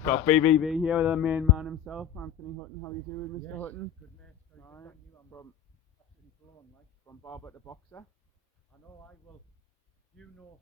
Got BBB here with the main man himself, Anthony Hutton. How are you doing, Mr. Hutton? Good, mate. Right. I'm absolutely blown, like. From Barber to Boxer. I know. You know,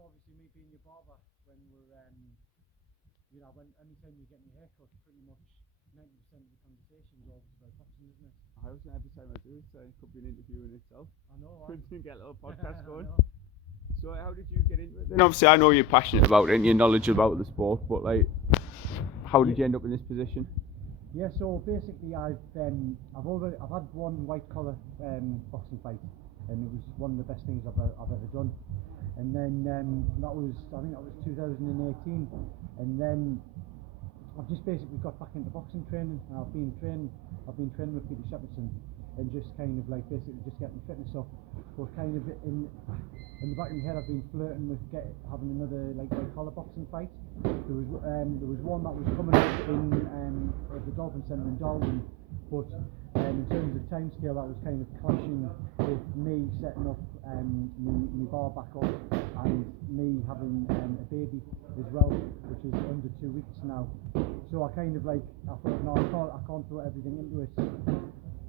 obviously me being your barber when we're, when anytime you get your haircut, pretty much 90% of the conversation is always about boxing, isn't it? I was every time I do it, so it could be an interview in itself. I know. Could get a little podcast going. I know. So how did you get into it? And obviously, I know you're passionate about it and you're knowledgeable about the sport, but like, how did you end up in this position? Yeah, so basically, I've had one white collar boxing fight, and it was one of the best things I've ever done. And then I think that was 2018, and then I've just basically got back into boxing training. I've been training with Peter Shepardson, and just kind of like basically just getting fitness up. But kind of in the back of my head, I've been flirting with having another like white collar boxing fight. There was one that was coming up in at the Dolphin Centre in Darlington, but in terms of timescale, that was kind of clashing with me setting up my bar back up and me having a baby as well, which is under 2 weeks now. So I kind of like I thought, no, I can't throw everything into it.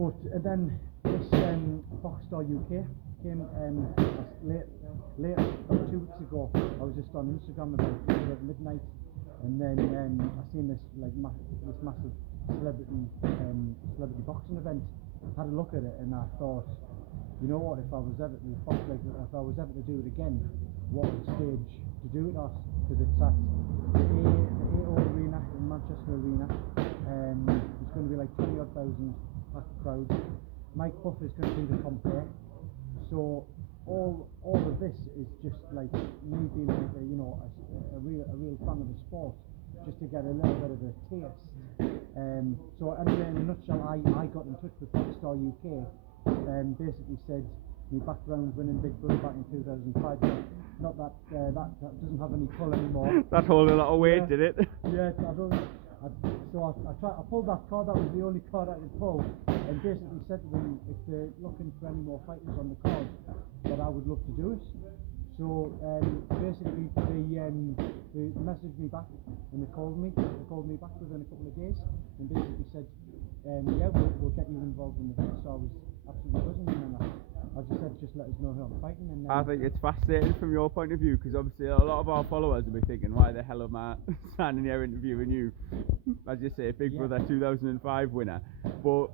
But then this BOXSTAR UK came late about 2 weeks ago. I was just on Instagram about midnight, and then I seen this like this massive celebrity boxing event. Had a look at it, and I thought, you know what? If I was ever to do it again, what stage to do it at? Because it's at the AO Arena in Manchester Arena. It's going to be like 20,000 packed crowd. Mike Buff is going to do the compare. So all of this is just like me being like a real fan of the sport, just to get a little bit of a taste. So anyway, in a nutshell, I got in touch with BOXSTAR UK and basically said my background winning Big Brother back in 2005. Not that that doesn't have any pull anymore. That hold a lot of weight, did it? Yeah, I don't. I pulled that card. That was the only card I could pull, and basically said to them, if they're looking for any more fighters on the card, that I would love to do it. So basically, they messaged me back and they called me. They called me back within a couple of days and basically said, yeah, we'll get you involved in the event. So I was absolutely buzzing, and I just said, just let us know who I'm fighting. And I think it's fascinating from your point of view, because obviously a lot of our followers will be thinking, why the hell am I standing here interviewing you? As you say, Big Brother 2005 winner. But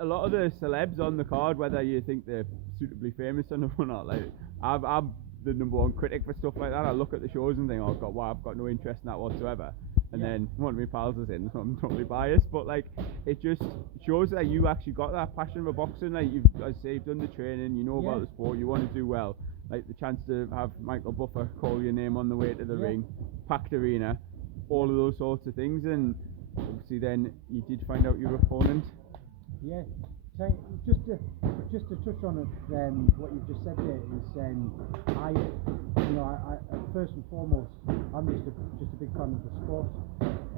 a lot of the celebs on the card, whether you think they're suitably famous or not, like I'm the #1 critic for stuff like that. I look at the shows and think, oh god, wow, I've got no interest in that whatsoever. And then one of my pals is in, so I'm totally biased. But like, it just shows that you actually got that passion for boxing. Like as I say, you've done the training, you know about the sport, you want to do well. Like the chance to have Michael Buffer call your name on the way to the ring, packed arena, all of those sorts of things. And obviously then you did find out your opponent. Yeah. So just to touch on it, what you've just said there is, I first and foremost, I'm just a big fan of the sport.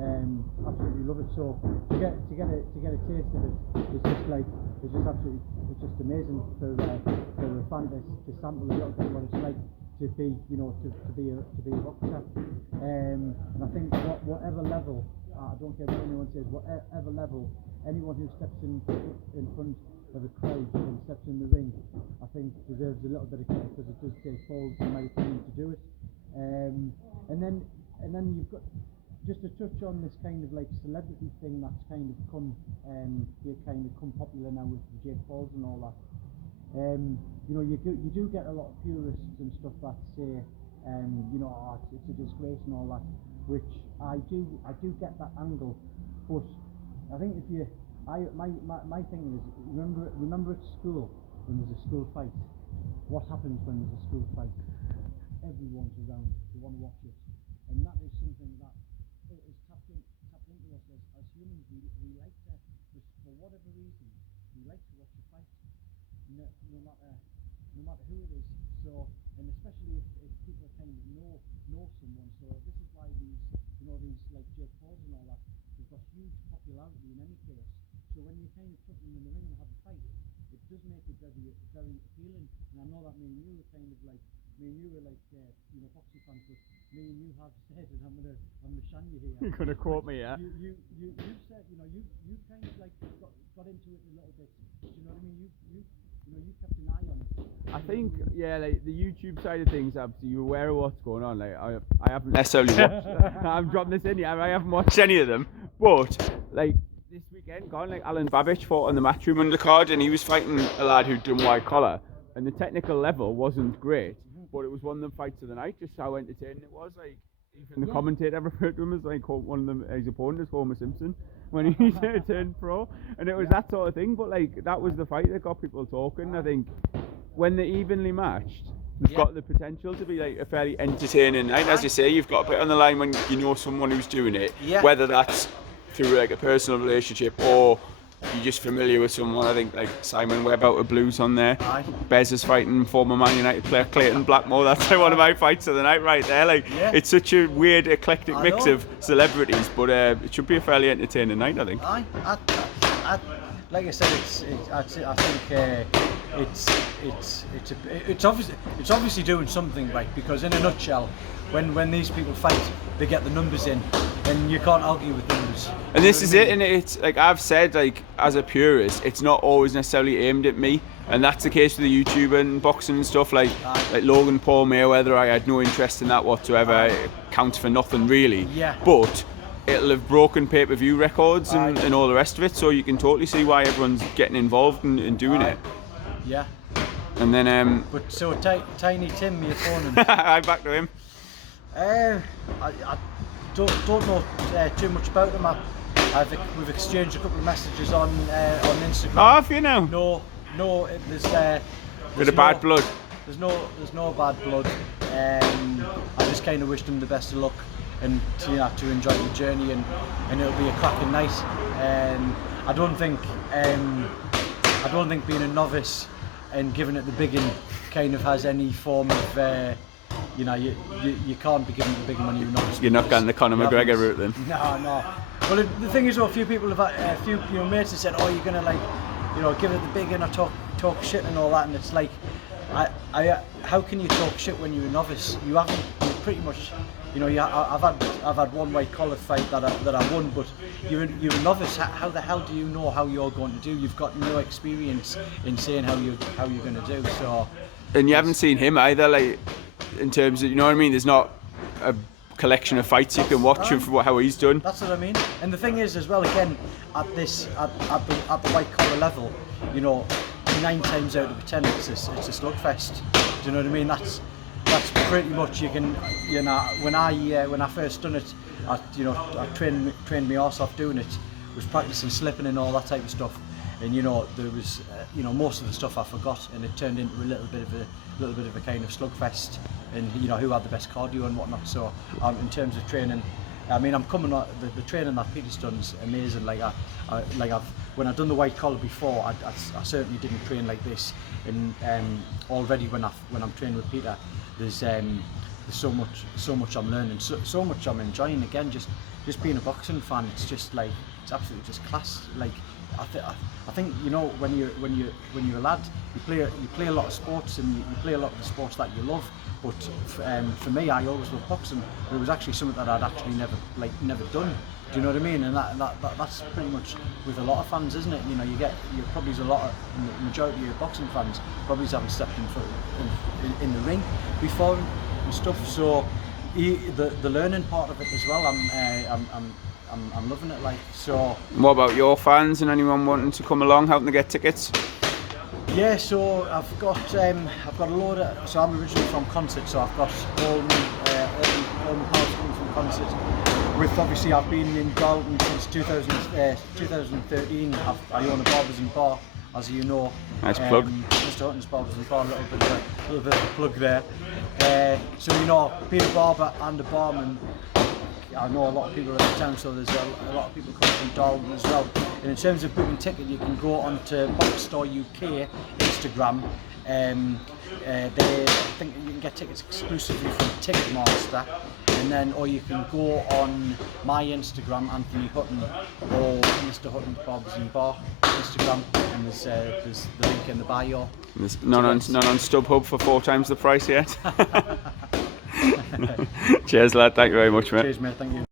Absolutely love it. So to get a taste of it, it's just amazing for a fan to sample a little bit what it's like to be, to be a boxer. And I think whatever level, I don't care what anyone says, whatever level, anyone who steps in front of a crowd and steps in the ring, I think deserves a little bit of credit, because it does take balls, in my opinion, to do it. And then you've got, just to touch on this kind of like celebrity thing that's kind of come popular now with the Jake Pauls and all that. You do get a lot of purists and stuff that say, it's a disgrace and all that, which I do get that angle, but I think my thing is, remember at school when there's a school fight, what happens when there's a school fight? Everyone's around, they want to watch it, and that is something that is tapped into us as humans. We like to, for whatever reason, we like to watch a fight, no matter who it is. So, and especially if people kind of know someone. So this is why these like Jake Pauls and all that, they've got huge popularity in any case. So when you kind of put them in the ring and have a fight, it does make it very, very appealing. And I know that me and you are kind of like me and you were like, boxing fans, but me and you have said, and I'm gonna shan you here. You're gonna quote me, yeah? You said, you kind of like got into it a little bit. Do you know what I mean? You kept an eye on it. I think, yeah, like the YouTube side of things, obviously you're aware of what's going on. Like I haven't necessarily watched. I'm dropping this in here. I haven't watched any of them, but like this weekend, like Alan Babbage fought on the Matchroom undercard, and he was fighting a lad who'd done white collar, and the technical level wasn't great, but it was one of them fights of the night. Just how entertaining it was. Like even the commentator referred to him as like one of them, his opponent as Homer Simpson when he turned pro, and it was that sort of thing. But like that was the fight that got people talking. I think when they're evenly matched, they've got the potential to be like a fairly entertaining night. As you say, you've got a bit on the line when you know someone who's doing it, whether that's through like a personal relationship or you're just familiar with someone. I think like Simon Webb out of Blues on there. Bez is fighting former Man United player Clayton Blackmore. That's like one of my fights of the night right there. Like it's such a weird eclectic mix of celebrities, but it should be a fairly entertaining night, I think. Like I said, I think it's obviously doing something right, because in a nutshell, when these people fight, they get the numbers in, and you can't argue with numbers. And this is it, and it's like I've said, like as a purist, it's not always necessarily aimed at me, and that's the case with the YouTube and boxing and stuff. Like Logan Paul Mayweather, I had no interest in that whatsoever. It counts for nothing really. But it'll have broken pay-per-view records and all the rest of it, so you can totally see why everyone's getting involved and doing it. And then but so Tiny Tim, the opponent, I back to him. I don't know too much about him. We've exchanged a couple of messages on Instagram. Oh, have you now? No, there's bit of bad blood. There's no bad blood. I just kind of wished him the best of luck, and to enjoy the journey, and it'll be a cracking night. I don't think being a novice and giving it the big one kind of has any form of you can't be given the big one when you're novice. You're not going the Conor McGregor route then. No. Well, the thing is, a few people have a few mates have said, oh, you're gonna give it the big one or talk shit and all that, and it's like, how can you talk shit when you're a novice? You haven't. You pretty much. I've had one white collar fight that I won, but you're a novice. How the hell do you know how you're going to do? You've got no experience in saying how you're going to do. So. And you haven't seen him either, like in terms of, you know what I mean. There's not a collection of fights you can watch of how he's done. That's what I mean. And the thing is, as well, again, at the white collar level, 9 times out of 10 it's a slugfest. Do you know what I mean? That's pretty much, you can, when I first done it, I trained my arse off doing it, was practicing slipping and all that type of stuff, and there was most of the stuff I forgot, and it turned into a little bit of a kind of slugfest, and who had the best cardio and whatnot. So in terms of training, I mean, I'm coming on the training that Peter's done's amazing. When I've done the white collar before, I certainly didn't train like this, and already when I'm training with Peter, there's so much I'm learning, so much I'm enjoying. Again, just being a boxing fan, it's just like, it's absolutely just class. Like I think when you're a lad, you play a lot of sports, and you play a lot of the sports that you love. But for me, I always loved boxing. It was actually something that I'd actually never done. Do you know what I mean? And that's pretty much with a lot of fans, isn't it? You probably a lot of the majority of boxing fans probably haven't stepped in the ring before and stuff. So the learning part of it as well, I'm loving it. Like, so. What about your fans and anyone wanting to come along, helping to get tickets? Yeah, so I've got a load of. So I'm originally from Concert, so I've got all my pals coming from Concert. With obviously, I've been in Darlington since 2013. I own a Barbers and Bar, as you know. Nice plug. Mr. Hutton's Barbers and Bar, a little bit of a plug there. So Peter Barber and the barman, I know a lot of people are in town, so there's a lot of people coming from Darlington as well. And in terms of booking ticket, you can go onto BOXSTAR UK Instagram. I think you can get tickets exclusively from Ticketmaster, and then or you can go on my Instagram, Anthony Hutton, or Mr. Hutton's Bobs and Bar Instagram, and there's the link in the bio. There's none on StubHub for 4 times the price yet. Cheers, lad. Thank you very much, mate. Cheers, mate. Thank you.